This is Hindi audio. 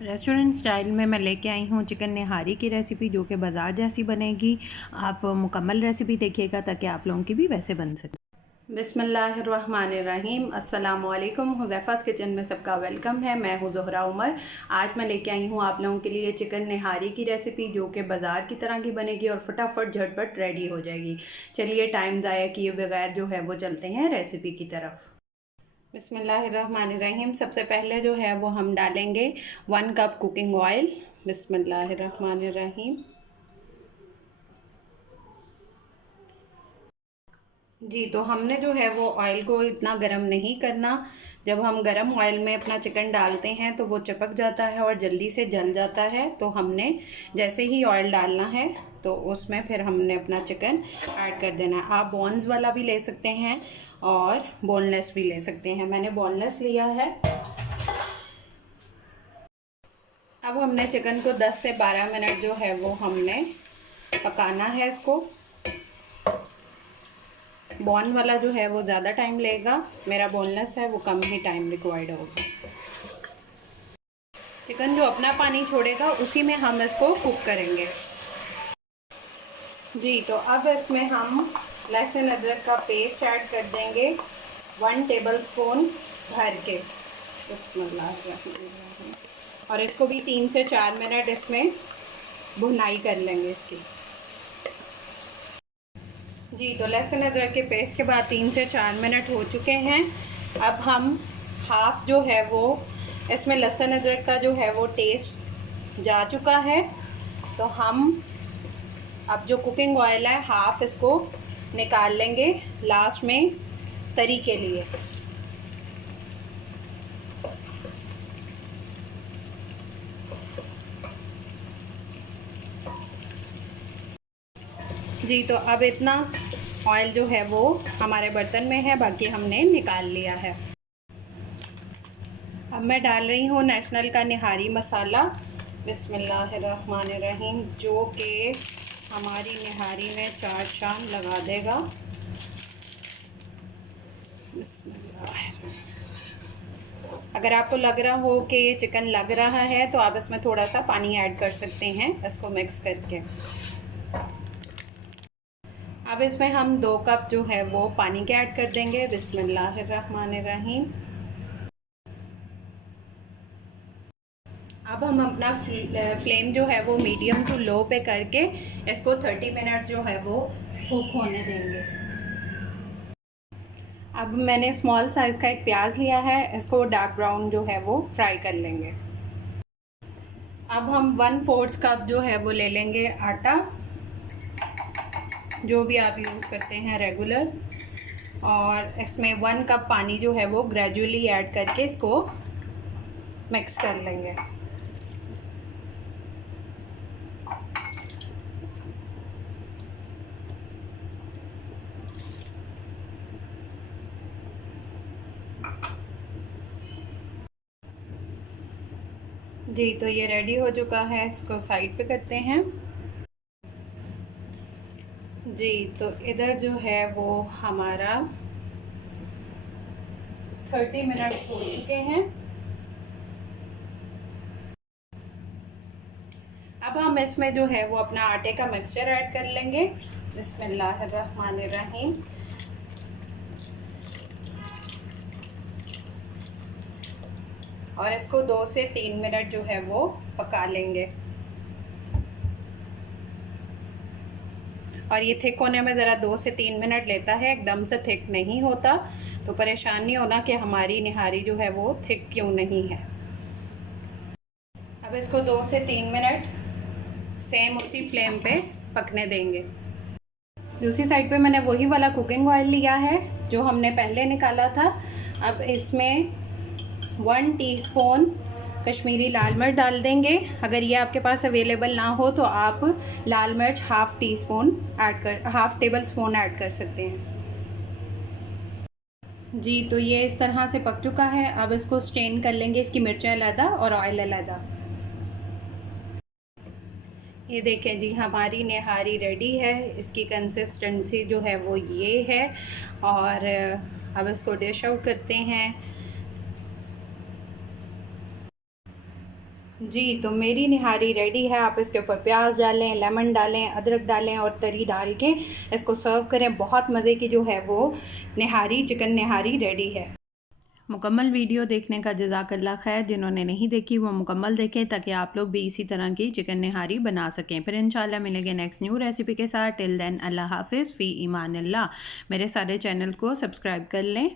रेस्टोरेंट स्टाइल में मैं लेके आई हूँ चिकन निहारी की रेसिपी, जो कि बाज़ार जैसी बनेगी। आप मुकम्मल रेसिपी देखिएगा ताकि आप लोगों की भी वैसे बन सके। बिस्मिल्लाहिर्रहमानिर्रहीम, अस्सलाम वालेकुम। हुज़ैफ़ा's किचन में सबका वेलकम है। मैं हूँ ज़ोहरा उमर। आज मैं लेके आई हूँ आप लोगों के लिए चिकन निहारी की रेसिपी, जो कि बाज़ार की तरह की बनेगी और फटाफट झटपट रेडी हो जाएगी। चलिए टाइम ज़ाया किए बगैर जो है वो चलते हैं रेसिपी की तरफ। बिस्मिल्लाहिर्रहमानिर्रहीम। सबसे पहले जो है वो हम डालेंगे 1 कप कुकिंग ऑयल। बिस्मिल्लाहिर्रहमानिर्रहीम। जी, तो हमने जो है वो ऑयल को इतना गरम नहीं करना। जब हम गरम ऑयल में अपना चिकन डालते हैं तो वो चिपक जाता है और जल्दी से जल जाता है। तो हमने जैसे ही ऑयल डालना है तो उसमें फिर हमने अपना चिकन ऐड कर देना है। आप बोन्स वाला भी ले सकते हैं और बोनलेस भी ले सकते हैं। मैंने बोनलेस लिया है। अब हमने चिकन को 10 से 12 मिनट जो है वो हमने पकाना है इसको। बोन वाला जो है वो ज़्यादा टाइम लेगा, मेरा बोनलेस है वो कम ही टाइम रिक्वायर्ड होगा। चिकन जो अपना पानी छोड़ेगा उसी में हम इसको कुक करेंगे। जी, तो अब इसमें हम लहसुन अदरक का पेस्ट ऐड कर देंगे 1 टेबलस्पून भर के। बिस्मिल्लाह। और इसको भी 3 से 4 मिनट इसमें भुनाई कर लेंगे इसकी। जी, तो लहसुन अदरक के पेस्ट के बाद 3 से 4 मिनट हो चुके हैं। अब हम हाफ़ जो है वो इसमें लहसुन अदरक का जो है वो टेस्ट जा चुका है। तो हम अब जो कुकिंग ऑयल है हाफ़ इसको निकाल लेंगे लास्ट में तरी के लिए। जी, तो अब इतना ऑयल जो है वो हमारे बर्तन में है, बाकी हमने निकाल लिया है। अब मैं डाल रही हूँ नेशनल का निहारी मसाला। बिस्मिल्लाहिर्रहमानिर्रहीम, जो कि हमारी निहारी में चार चांद लगा देगा। बिस्मिल्लाह। अगर आपको लग रहा हो कि ये चिकन लग रहा है तो आप इसमें थोड़ा सा पानी ऐड कर सकते हैं इसको मिक्स करके। अब इसमें हम 2 कप जो है वो पानी के ऐड कर देंगे। बिस्मिल्लाहिर्रहमानिर्रहीम। अब हम अपना फ्लेम जो है वो मीडियम टू लो पे करके इसको 30 मिनट्स जो है वो कुक होने देंगे। अब मैंने स्मॉल साइज़ का एक प्याज लिया है, इसको डार्क ब्राउन जो है वो फ्राई कर लेंगे। अब हम 1/4 कप जो है वो ले लेंगे आटा, जो भी आप यूज़ करते हैं रेगुलर, और इसमें 1 कप पानी जो है वो ग्रेजुअली ऐड करके इसको मिक्स कर लेंगे। जी, तो ये रेडी हो चुका है, इसको साइड पे करते हैं। जी, तो इधर जो है वो हमारा 30 मिनट हो चुके हैं। अब हम इसमें जो है वो अपना आटे का मिक्सचर ऐड कर लेंगे। बिस्मिल्लाहिर्रहमानिर्रहीम। और इसको 2 से 3 मिनट जो है वो पका लेंगे। और ये थिक होने में ज़रा 2 से 3 मिनट लेता है, एकदम से थिक नहीं होता। तो परेशान नहीं होना कि हमारी निहारी जो है वो थिक क्यों नहीं है। अब इसको 2 से 3 मिनट सेम उसी फ्लेम पे पकने देंगे। दूसरी साइड पे मैंने वही वाला कुकिंग ऑयल लिया है जो हमने पहले निकाला था। अब इसमें 1 टीस्पून कश्मीरी लाल मिर्च डाल देंगे। अगर ये आपके पास अवेलेबल ना हो तो आप लाल मिर्च हाफ़ टेबल स्पून ऐड कर सकते हैं। जी, तो ये इस तरह से पक चुका है। अब इसको स्ट्रेन कर लेंगे, इसकी मिर्चें अलग और ऑयल अलग। ये देखें जी, हमारी निहारी रेडी है। इसकी कंसिस्टेंसी जो है वो ये है। और अब इसको डिश आउट करते हैं। जी, तो मेरी निहारी रेडी है। आप इसके ऊपर प्याज डालें, लेमन डालें, अदरक डालें और तरी डाल के इसको सर्व करें। बहुत मज़े की जो है वो निहारी, चिकन निहारी रेडी है। मुकम्मल वीडियो देखने का जज़ाकल्लाह खैर। जिन्होंने नहीं देखी वो मुकम्मल देखें ताकि आप लोग भी इसी तरह की चिकन निहारी बना सकें। फिर इंशाल्लाह मिलेंगे नेक्स्ट न्यू रेसिपी के साथ। टिल देन अल्लाह हाफिज़ फ़ी ईमान अल्लाह। मेरे सारे चैनल को सब्सक्राइब कर लें।